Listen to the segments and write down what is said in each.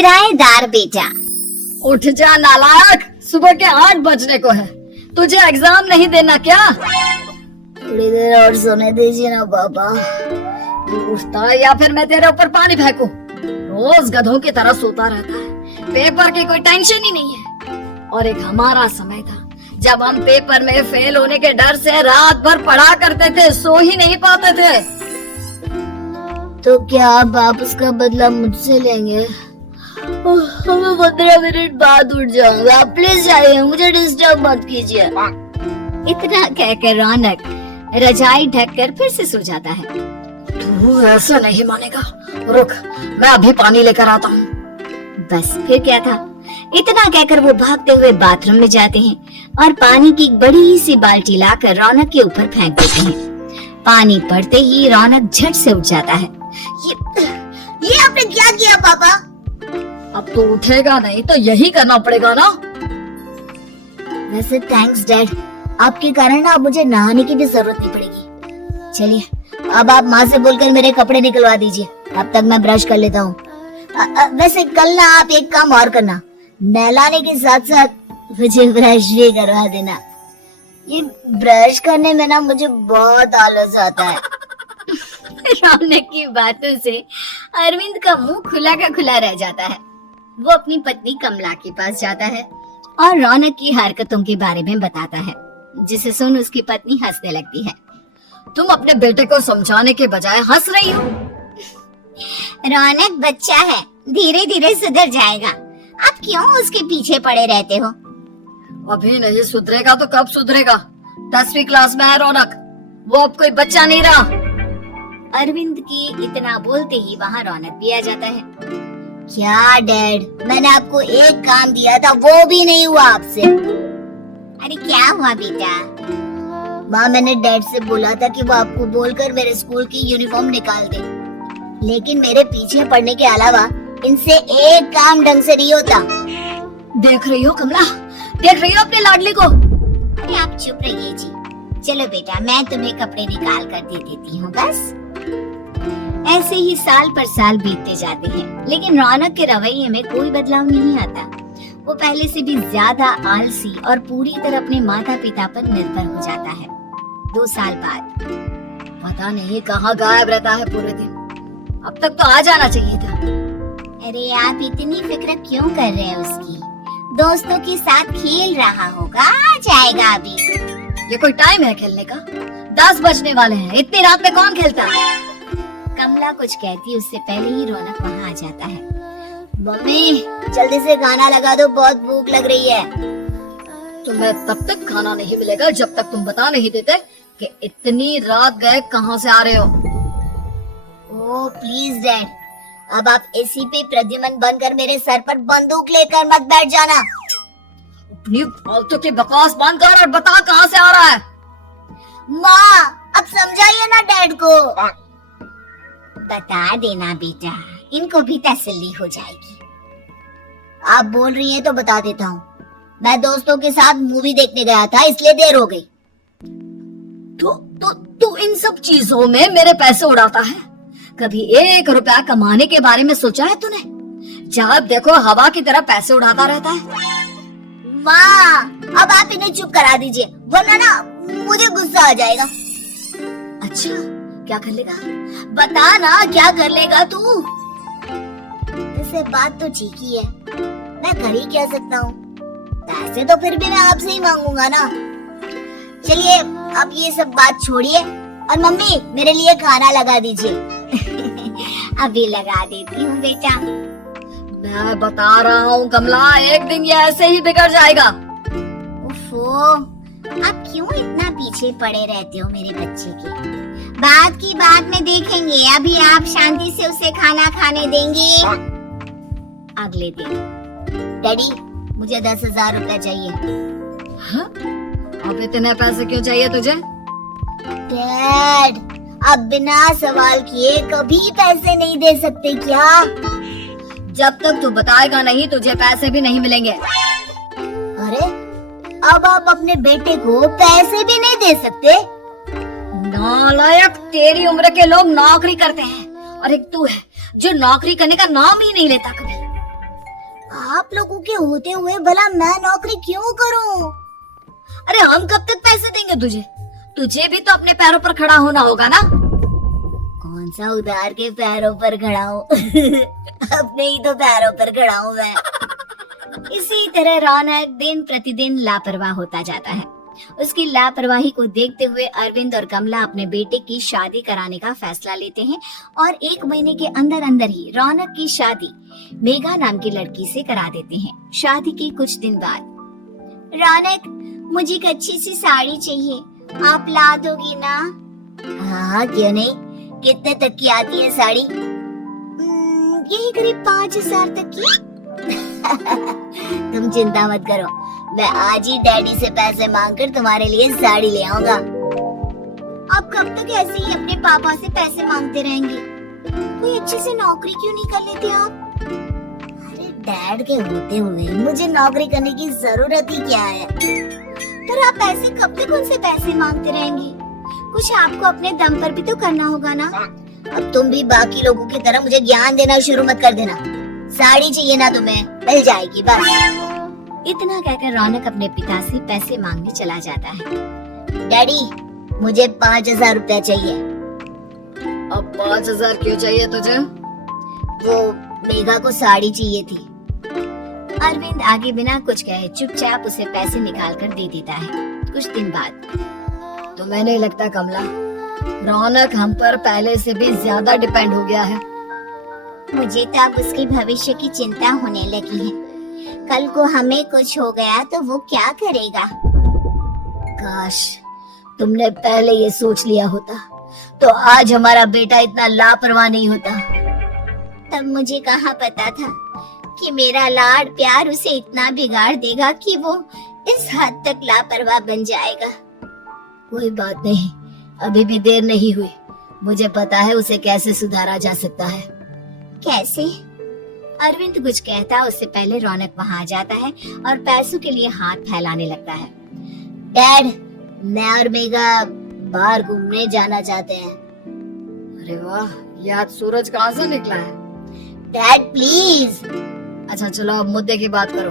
किराएदार बेटा। उठ जा नालायक, सुबह के 8 बजने को है। तुझे एग्जाम नहीं देना क्या? थोड़ी देर और सोने दीजिए ना पापा। उठता है या फिर मैं तेरे ऊपर पानी फेंकूं? रोज गधों की तरह सोता रहता है, पेपर की कोई टेंशन ही नहीं है। और एक हमारा समय था जब हम पेपर में फेल होने के डर से रात भर पढ़ा करते थे, सो ही नहीं पाते थे। तो क्या आप उसका बदला मुझसे लेंगे? मैं 15 मिनट बाद उठ जाऊंगा, प्लीज जाइए, मुझे डिस्टर्ब मत कीजिए। इतना कहकर रौनक रजाई ढककर फिर से सो जाता है। तू ऐसा नहीं मानेगा, रुक मैं अभी पानी लेकर आता हूँ। बस फिर क्या था, इतना कहकर वो भागते हुए बाथरूम में जाते हैं और पानी की एक बड़ी सी बाल्टी लाकर रौनक के ऊपर फेंक देते हैं। पानी पड़ते ही रौनक झट से उठ जाता है। ये आपने क्या किया पापा? अब तो उठेगा नहीं तो यही करना पड़ेगा ना। वैसे थैंक्स डैड, आपके कारण ना अब मुझे नहाने की भी जरूरत नहीं पड़ेगी। चलिए अब आप माँ से बोलकर मेरे कपड़े निकलवा दीजिए, तब तक मैं ब्रश कर लेता हूँ। वैसे कल ना आप एक काम और करना, नहलाने के साथ साथ मुझे ब्रश भी करवा देना। ये ब्रश करने में ना मुझे बहुत आलस आता है। रौनक की बातों से अरविंद का मुंह खुला का खुला रह जाता है। वो अपनी पत्नी कमला के पास जाता है और रौनक की हरकतों के बारे में बताता है, जिसे सुन उसकी पत्नी हंसने लगती है। तुम अपने बेटे को समझाने के बजाय हंस रही हो। रौनक बच्चा है, धीरे धीरे सुधर जाएगा, आप क्यों उसके पीछे पड़े रहते हो? अभी नहीं सुधरेगा तो कब सुधरेगा? 10वीं क्लास में है रौनक, वो अब कोई बच्चा नहीं रहा। अरविंद की इतना बोलते ही वहाँ रौनक भी आ जाता है। क्या डैड, मैंने आपको एक काम दिया था, वो भी नहीं हुआ आपसे। अरे क्या हुआ बेटा? माँ, मैंने डैड से बोला था कि वो आपको बोलकर मेरे स्कूल की यूनिफॉर्म निकाल दे, लेकिन मेरे पीछे पड़ने के अलावा इनसे एक काम ढंग से नहीं होता। देख रही हो कमला, देख रही हो अपने लाडली को? अरे आप चुप रहिए जी। चलो बेटा, मैं तुम्हें कपड़े निकाल कर दे देती हूँ बस। ऐसे ही साल पर साल बीतते जाते हैं, लेकिन रौनक के रवैये में कोई बदलाव नहीं आता। वो पहले से भी ज्यादा आलसी और पूरी तरह अपने माता पिता पर निर्भर हो जाता है। 2 साल बाद पता नहीं कहाँ गायब रहता है पूरे दिन, अब तक तो आ जाना चाहिए था। अरे आप इतनी फिक्र क्यों कर रहे हैं उसकी? दोस्तों के साथ खेल रहा होगा, आ जाएगा अभी। ये कोई टाइम है खेलने का? 10 बजने वाले हैं, इतनी रात में कौन खेलता है? कमला कुछ कहती उससे पहले ही रौनक वहाँ आ जाता है। मम्मी जल्दी से खाना लगा दो, बहुत भूख लग रही है। तुम्हें तब तक खाना नहीं मिलेगा जब तक तुम बता नहीं देते कि इतनी रात गए कहाँ से आ रहे हो। ओह प्लीज डैड, अब आप एसी पे प्रद्युमन बनकर मेरे सर पर बंदूक लेकर मत बैठ जाना। अपनी फालतू की बकवास बंद कर और बता कहाँ से आ रहा है। माँ अब समझाइए ना डैड को। बता देना बेटा, इनको भी तसल्ली हो जाएगी। आप बोल रही हैं तो बता देता हूँ। मैं दोस्तों के साथ मूवी देखने गया था, इसलिए देर हो गई। तो इन सब चीजों में मेरे पैसे उड़ाता है। कभी 1 रुपया कमाने के बारे में सोचा है तूने? जब देखो हवा की तरह पैसे उड़ाता रहता है। माँ अब आप इन्हें चुप करा दीजिए, वरना ना मुझे गुस्सा आ जाएगा। अच्छा क्या कर लेगा? बता ना क्या कर लेगा तू? वैसे बात तो ठीक ही है, मैं कर ही क्या सकता हूँ। पैसे तो फिर भी मैं आपसे ही मांगूंगा ना। चलिए अब ये सब बात छोड़िए और मम्मी मेरे लिए खाना लगा दीजिए। अभी लगा देती हूँ बेटा। मैं बता रहा हूँ कमला, एक दिन ये ऐसे ही बिगड़ जाएगा। उफ़ो, आप क्यों इतना पीछे पड़े रहते हो मेरे बच्चे के? बात की बात में देखेंगे, अभी आप शांति से उसे खाना खाने देंगे। अगले दिन, डैडी मुझे 10,000 रुपया चाहिए। हाँ? अब इतने पैसे क्यों चाहिए तुझे? डैड अब बिना सवाल किए कभी पैसे नहीं दे सकते क्या? जब तक तू बताएगा नहीं तुझे पैसे भी नहीं मिलेंगे। अरे अब आप अपने बेटे को पैसे भी नहीं दे सकते? नालायक, तेरी उम्र के लोग नौकरी करते हैं और एक तू है जो नौकरी करने का नाम ही नहीं लेता कभी। आप लोगों के होते हुए भला मैं नौकरी क्यों करूं? अरे हम कब तक पैसे देंगे तुझे? तुझे भी तो अपने पैरों पर खड़ा होना होगा ना। कौन सा उधार के पैरों पर खड़ा हूँ? अपने ही तो पैरों पर खड़ा हूँ मैं। इसी तरह रौनक दिन प्रतिदिन लापरवाह होता जाता है। उसकी लापरवाही को देखते हुए अरविंद और कमला अपने बेटे की शादी कराने का फैसला लेते हैं और 1 महीने के अंदर अंदर ही रौनक की शादी मेघा नाम की लड़की से करा देते हैं। शादी के कुछ दिन बाद, रौनक, मुझे एक अच्छी सी साड़ी चाहिए, आप ला दोगी ना? हाँ, क्यों नहीं। कितने तक की आती है साड़ी? यही करीब 5,000 तक की। तुम चिंता मत करो, मैं आज ही डैडी से पैसे मांगकर तुम्हारे लिए साड़ी ले आऊंगा। आप कब तक ऐसे ही अपने पापा से पैसे मांगते रहेंगे? कोई अच्छी सी नौकरी क्यों नहीं कर लेते आप? अरे डैड के होते हुए मुझे नौकरी करने की जरूरत ही क्या है? पर आप ऐसे कब तक उनसे पैसे मांगते रहेंगे? कुछ आपको अपने दम पर भी तो करना होगा ना। अब तुम भी बाकी लोगों की तरह मुझे ज्ञान देना शुरू मत कर देना। साड़ी चाहिए ना तुम्हें, मिल जाएगी बस। इतना कहकर रौनक अपने पिता से पैसे मांगने चला जाता है। डैडी, मुझे 5,000 रुपया चाहिए। अब 5,000 क्यों चाहिए तुझे? वो मेघा को साड़ी चाहिए थी। अरविंद आगे बिना कुछ कहे चुपचाप उसे पैसे निकाल कर दे देता है। कुछ दिन बाद, तुम्हें नहीं लगता कमला, रौनक हम पर पहले से भी ज्यादा डिपेंड हो गया है? मुझे तो अब उसके भविष्य की चिंता होने लगी है। कल को हमें कुछ हो गया तो वो क्या करेगा? काश तुमने पहले ये सोच लिया होता तो आज हमारा बेटा इतना लापरवाह नहीं होता। तब मुझे कहाँ पता था कि मेरा लाड प्यार उसे इतना बिगाड़ देगा कि वो इस हद तक लापरवाह बन जाएगा। कोई बात नहीं, अभी भी देर नहीं हुई। मुझे पता है उसे कैसे सुधारा जा सकता है। कैसे? अरविंद कुछ कहता उससे पहले रौनक वहां आ जाता है और पैसों के लिए हाथ फैलाने लगता है। डैड, मैं और मेघा बाहर घूमने जाना चाहते हैं। अरे वाह, ये आज सूरज कहाँ से निकला है? Dad please. अच्छा चलो अब मुद्दे की बात करो।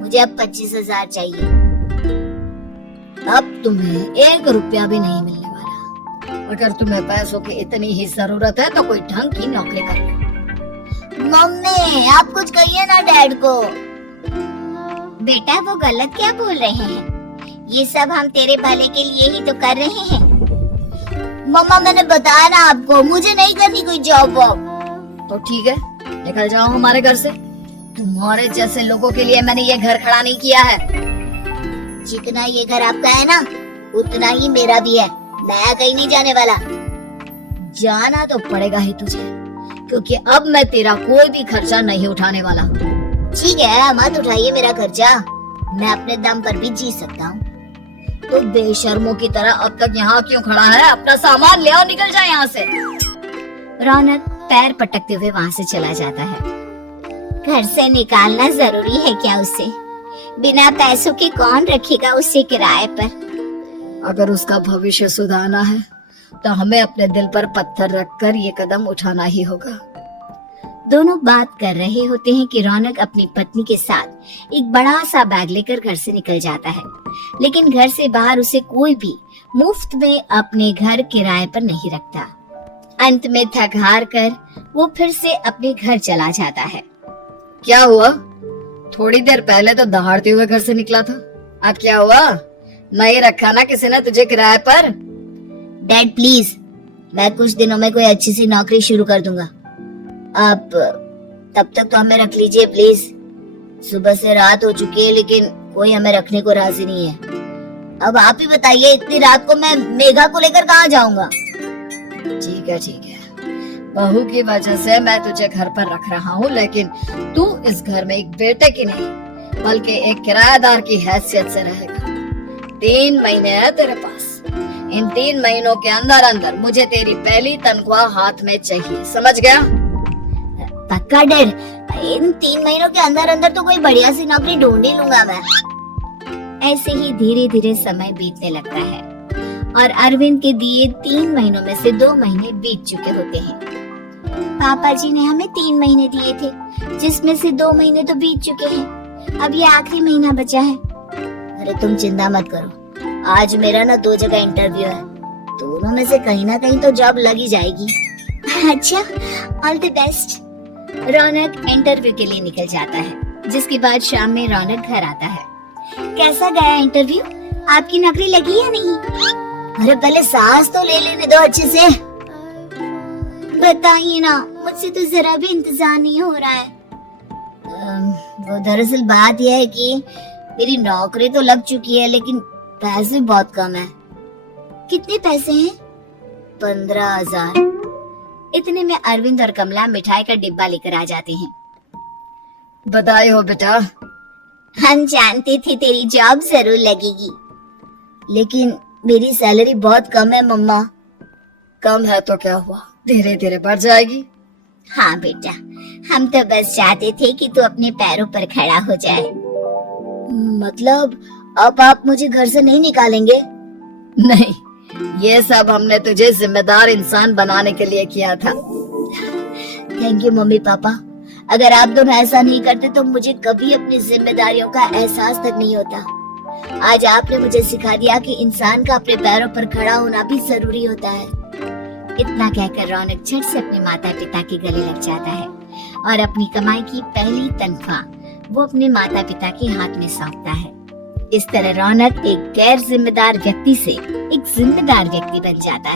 मुझे अब 25,000 चाहिए। अब तुम्हें 1 रुपया भी नहीं मिलने वाला। अगर तुम्हें पैसों की इतनी ही जरूरत है तो कोई ढंग की नौकरी कर लो। मम्मी, आप कुछ कहिए ना डैड को। बेटा, वो गलत क्या बोल रहे हैं? ये सब हम तेरे भले के लिए ही तो कर रहे हैं। मम्मा, मैंने बताया ना आपको, मुझे नहीं करनी कोई जॉब वॉब। तो ठीक है, निकल जाओ हमारे घर से। तुम्हारे जैसे लोगों के लिए मैंने ये घर खड़ा नहीं किया है। जितना ये घर आपका है ना, उतना ही मेरा भी है। मैं कहीं नहीं जाने वाला। जाना तो पड़ेगा ही तुझे, क्योंकि अब मैं तेरा कोई भी खर्चा नहीं उठाने वाला। ठीक है, मत उठाइए मेरा खर्चा। मैं अपने दम पर भी जी सकता हूँ। तो बेशर्मों की तरह अब तक यहाँ क्यों खड़ा है? अपना सामान ले आओ, निकल जाए यहाँ से। रौनक पैर पटकते हुए वहाँ से चला जाता है। घर से निकालना जरूरी है क्या उसे? बिना पैसों के कौन रखेगा उसे किराए पर? अगर उसका भविष्य सुधारना है तो हमें अपने दिल पर पत्थर रखकर ये कदम उठाना ही होगा। दोनों बात कर रहे होते हैं कि रौनक अपनी पत्नी के साथ एक बड़ा सा बैग लेकर घर से निकल जाता है, लेकिन घर से बाहर उसे कोई भी मुफ्त में अपने घर किराए पर नहीं रखता। अंत में थक हार कर वो फिर से अपने घर चला जाता है। क्या हुआ? थोड़ी देर पहले तो दहाड़ते हुए घर से निकला था, अब क्या हुआ? नहीं रखा ना किसी ने तुझे किराए पर? डैड प्लीज, मैं कुछ दिनों में कोई अच्छी सी नौकरी शुरू कर दूंगा। आप तब तक तो हमें रख लीजिए प्लीज। सुबह से रात हो चुकी है लेकिन कोई हमें रखने को राजी नहीं है। अब आप ही बताइए, इतनी रात को मैं मेघा को लेकर कहाँ जाऊंगा? ठीक है ठीक है, बहू की वजह से मैं तुझे घर पर रख रहा हूँ, लेकिन तू इस घर में एक बेटे की नहीं बल्कि एक किराएदार की हैसियत से रहेगा। 3 महीने है तेरे पास। इन 3 महीनों के अंदर अंदर मुझे तेरी पहली तनख्वाह हाथ में चाहिए, समझ गया? पक्का डैड, इन 3 महीनों के अंदर अंदर तो कोई बढ़िया सी नौकरी ढूंढ ही लूंगा मैं। ऐसे ही धीरे धीरे समय बीतने लगता है और अरविंद के दिए 3 महीनों में से 2 महीने बीत चुके होते हैं। पापा जी ने हमें 3 महीने दिए थे, जिसमें से 2 महीने तो बीत चुके हैं। अब ये आखिरी महीना बचा है। अरे तुम चिंता मत करो, आज मेरा ना 2 जगह इंटरव्यू है, दोनों में से कहीं ना कहीं तो जॉब लग ही जाएगी। अच्छा, all the best. Raunak interview के लिए निकल जाता है, जिसके बाद शाम में रौनक घर आता है। कैसा गया इंटरव्यू? आपकी नौकरी लगी या नहीं? अरे पहले सांस तो ले लेने दो अच्छे से। बताइए ना, मुझसे तो जरा भी इंतजार नहीं हो रहा है। वो दरअसल बात यह है कि मेरी नौकरी तो लग चुकी है, लेकिन पैसे बहुत कम है। कितने पैसे हैं? 15,000। इतने में अरविंद और कमला मिठाई का डिब्बा लेकर आ जाते हैं। बधाई हो बेटा। हम जानते थे तेरी जॉब जरूर लगेगी, लेकिन मेरी सैलरी बहुत कम है मम्मा। कम है तो क्या हुआ, धीरे धीरे बढ़ जाएगी। हाँ बेटा, हम तो बस चाहते थे कि तू अपने पैरों पर खड़ा हो जाए। मतलब अब आप मुझे घर से नहीं निकालेंगे? नहीं, ये सब हमने तुझे जिम्मेदार इंसान बनाने के लिए किया था। Thank you mummy papa. अगर आप दोनों ऐसा नहीं करते तो मुझे कभी अपनी जिम्मेदारियों का एहसास तक नहीं होता। आज आपने मुझे सिखा दिया कि इंसान का अपने पैरों पर खड़ा होना भी जरूरी होता है। इतना कहकर रौनक झट से अपने माता पिता के गले लग जाता है और अपनी कमाई की पहली तनख्वाह वो अपने माता पिता के हाथ में सौंपता है। इस तरह रौनक एक गैर जिम्मेदार व्यक्ति से एक जिम्मेदार व्यक्ति बन जाता है।